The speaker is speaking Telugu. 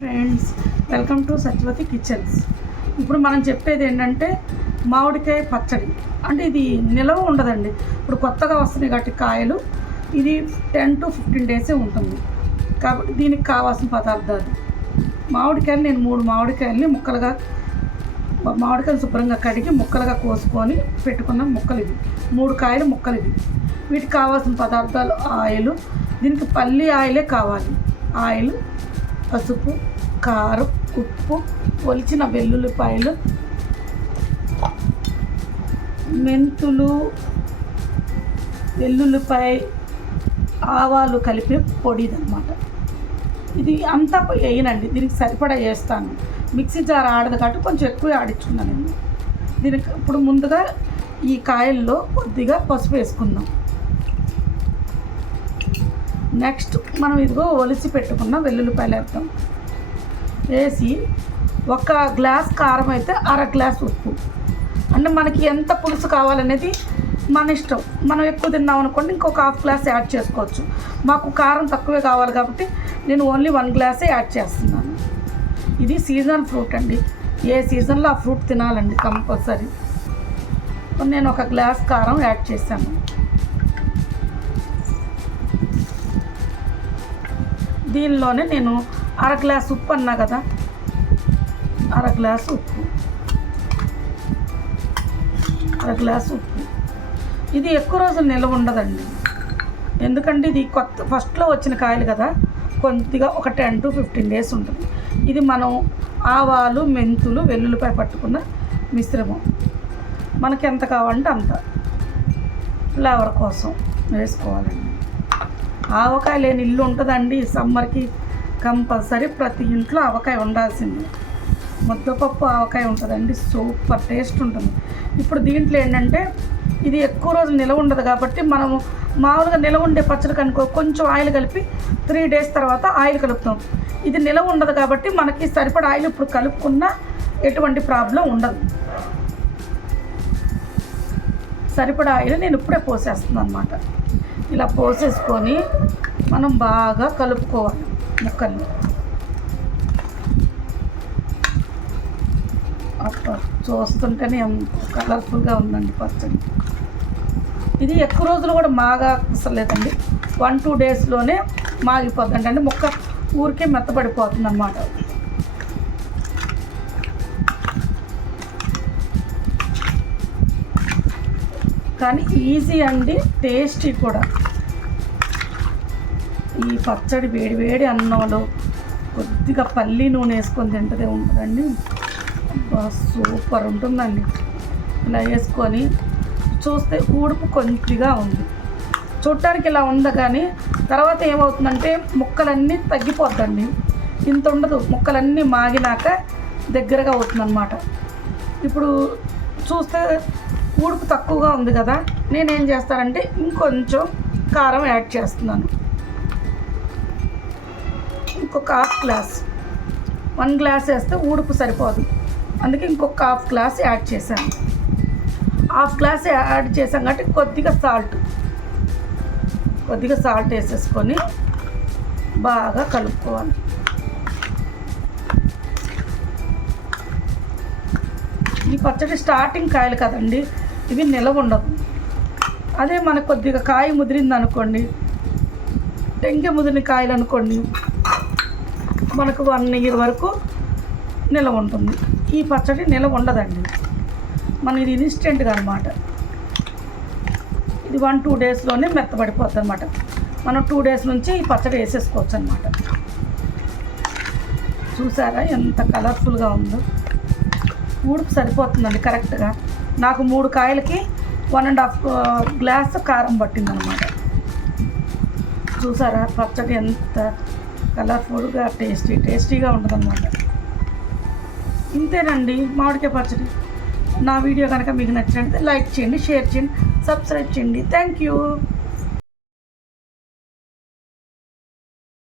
Friends, welcome to Satyavathi kitchens. ఇప్పుడు మనం చెప్పేది ఏంటంటే మామిడికాయ పచ్చడి. అంటే ఇది నిలవ ఉండదండి. ఇప్పుడు కొత్తగా వస్తున్నాయి కాబట్టి కాయలు ఇది 10 to 15 డేసే ఉంటుంది. కాబట్టి దీనికి కావాల్సిన పదార్థాలు మామిడికాయలు. నేను 3 మామిడికాయలని మామిడికాయలు శుభ్రంగా కడిగి ముక్కలుగా కోసుకొని పెట్టుకున్న ముక్కలు ఇవి. 3 కాయలు ముక్కలు ఇవి. వీటికి కావాల్సిన పదార్థాలు ఆయిల్. దీనికి పల్లి ఆయిలే కావాలి. ఆయిల్, పసుపు, కారం, ఉప్పు, ఒలిచిన వెల్లుల్లిపాయలు, మెంతులు, వెల్లుల్లిపాయ, ఆవాలు కలిపి పొడిదన్నమాట. ఇది అంతా వేయనండి, దీనికి సరిపడా వేస్తాను. మిక్సీ జార్ ఆడదు కాబట్టి కొంచెం ఎక్కువ ఆడించుకున్నాను నేను. దీనికి ఇప్పుడు ముందుగా ఈ కాయల్లో కొద్దిగా పసుపు వేసుకుందాం. నెక్స్ట్ మనం ఇదిగో ఒలిసి పెట్టుకున్న వెల్లుల్లిపాయలు వేద్దాం. వేసి 1 గ్లాస్ కారం అయితే 1/2 గ్లాస్ ఉప్పు. అంటే మనకి ఎంత పులుసు కావాలనేది మన ఇష్టం. మనం ఎక్కువ తిన్నాం అనుకోండి ఇంకొక 1/2 గ్లాస్ యాడ్ చేసుకోవచ్చు. మాకు కారం తక్కువే కావాలి కాబట్టి నేను ఓన్లీ 1 గ్లాసే యాడ్ చేస్తున్నాను. ఇది సీజనల్ ఫ్రూట్ అండి. ఏ సీజన్లో ఆ ఫ్రూట్ తినాలండి కంపల్సరీ. నేను 1 గ్లాస్ కారం యాడ్ చేశాను. దీనిలోనే నేను 1/2 గ్లాస్ ఉప్పు అన్నా కదా, 1/2 గ్లాస్ ఉప్పు, 1/2 గ్లాస్ ఉప్పు. ఇది ఎక్కువ రోజులు నిల్వ ఉండదండి. ఎందుకంటే ఇది ఫస్ట్లో వచ్చిన కాయలు కదా, కొద్దిగా ఒక 10 to 15 డేస్ ఉంటుంది. ఇది మనం ఆవాలు, మెంతులు, వెల్లుల్లిపాయ పట్టుకున్న మిశ్రమం. మనకి ఎంత కావాలంటే అంత ఫ్లేవర్ కోసం వేసుకోవాలండి. ఆవకాయ లేని ఇల్లు ఉంటుందండి. సమ్మర్కి కంపల్సరీ ప్రతి ఇంట్లో ఆవకాయ ఉండాల్సిందే. ముద్దపప్పు ఆవకాయ ఉంటుందండి, సూపర్ టేస్ట్ ఉంటుంది. ఇప్పుడు దీంట్లో ఏంటంటే ఇది ఎక్కువ రోజులు నిలవ ఉండదు కాబట్టి మనము మామూలుగా నిలవ ఉండే పచ్చడి కనుకో కొంచెం ఆయిల్ కలిపి 3 డేస్ తర్వాత ఆయిల్ కలుపుతాం. ఇది నిలవ ఉండదు కాబట్టి మనకి సరిపడా ఆయిల్ ఇప్పుడు కలుపుకున్నా ఎటువంటి ప్రాబ్లం ఉండదు. సరిపడా ఆయిల్ నేను ఇప్పుడే పోసేస్తున్నాను అన్నమాట. ఇలా పోసేసుకొని మనం బాగా కలుపుకోవాలి ముక్కల్ని. అప్పుడు చూస్తుంటేనే ఎంత కలర్ఫుల్గా ఉందండి పచ్చడి. ఇది ఎక్కువ రోజులు కూడా మాగలేదండి. 1-2 డేస్లోనే మాగిపోతుంది. అంటే ముక్క ఊరికే మెత్తబడిపోతుంది అన్నమాట. కానీ ఈజీ అండి, టేస్టీ కూడా. ఈ పచ్చడి వేడి వేడి అన్నంలో కొద్దిగా పల్లి నూనె వేసుకొని తింటదే ఉంటుందండి. సూపర్ ఉంటుందండి. ఇలా వేసుకొని చూస్తే ఊడుపు కొద్దిగా ఉంది, చూడటానికి ఇలా ఉంది. కానీ తర్వాత ఏమవుతుందంటే ముక్కలన్నీ తగ్గిపోద్దండి. ఇంత ఉండదు, ముక్కలన్నీ మాగినాక దగ్గరగా అవుతుందన్నమాట. ఇప్పుడు చూస్తే ఊడుపు తక్కువగా ఉంది కదా, నేనేం చేస్తానంటే ఇంకొంచెం కారం యాడ్ చేస్తున్నాను. ఇంకొక 1/2 గ్లాస్. 1 గ్లాస్ వేస్తే ఊడుపు సరిపోదు, అందుకే ఇంకొక 1/2 గ్లాస్ యాడ్ చేశాను. 1/2 గ్లాస్ యాడ్ చేసాం కాబట్టి కొద్దిగా సాల్ట్ వేసేసుకొని బాగా కలుపుకోవాలి. ఈ పచ్చడి స్టార్టింగ్ కాయలు కదండి, ఇవి నిలవ ఉండవు. అదే మనకు కొద్దిగా కాయ ముదిరింది అనుకోండి, టెంకె ముదిరిన కాయలు అనుకోండి, మనకు 1 year వరకు నిలవ ఉంటుంది. ఈ పచ్చడి నిలవ ఉండదండి. మన ఇది ఇన్స్టెంట్గా అనమాట. ఇది 1-2 డేస్లోనే మెత్తబడిపోతుంది అనమాట. మనం 2 డేస్ నుంచి ఈ పచ్చడి వేసేసుకోవచ్చు అనమాట. చూసారా ఎంత కలర్ఫుల్గా ఉందో. ఊడుపు సరిపోతుందండి కరెక్ట్గా. నాకు 3 కాయలకి 1.5 గ్లాస్ కారం పట్టిందనమాట. చూసారా పచ్చడి ఎంత కలర్ఫుల్గా టేస్టీగా ఉంటుందన్నమాట. ఇంతేనండి మామిడికాయ పచ్చడి. నా వీడియో కనుక మీకు నచ్చినట్లయితే లైక్ చేయండి, షేర్ చేయండి, సబ్స్క్రైబ్ చేయండి. Thank you.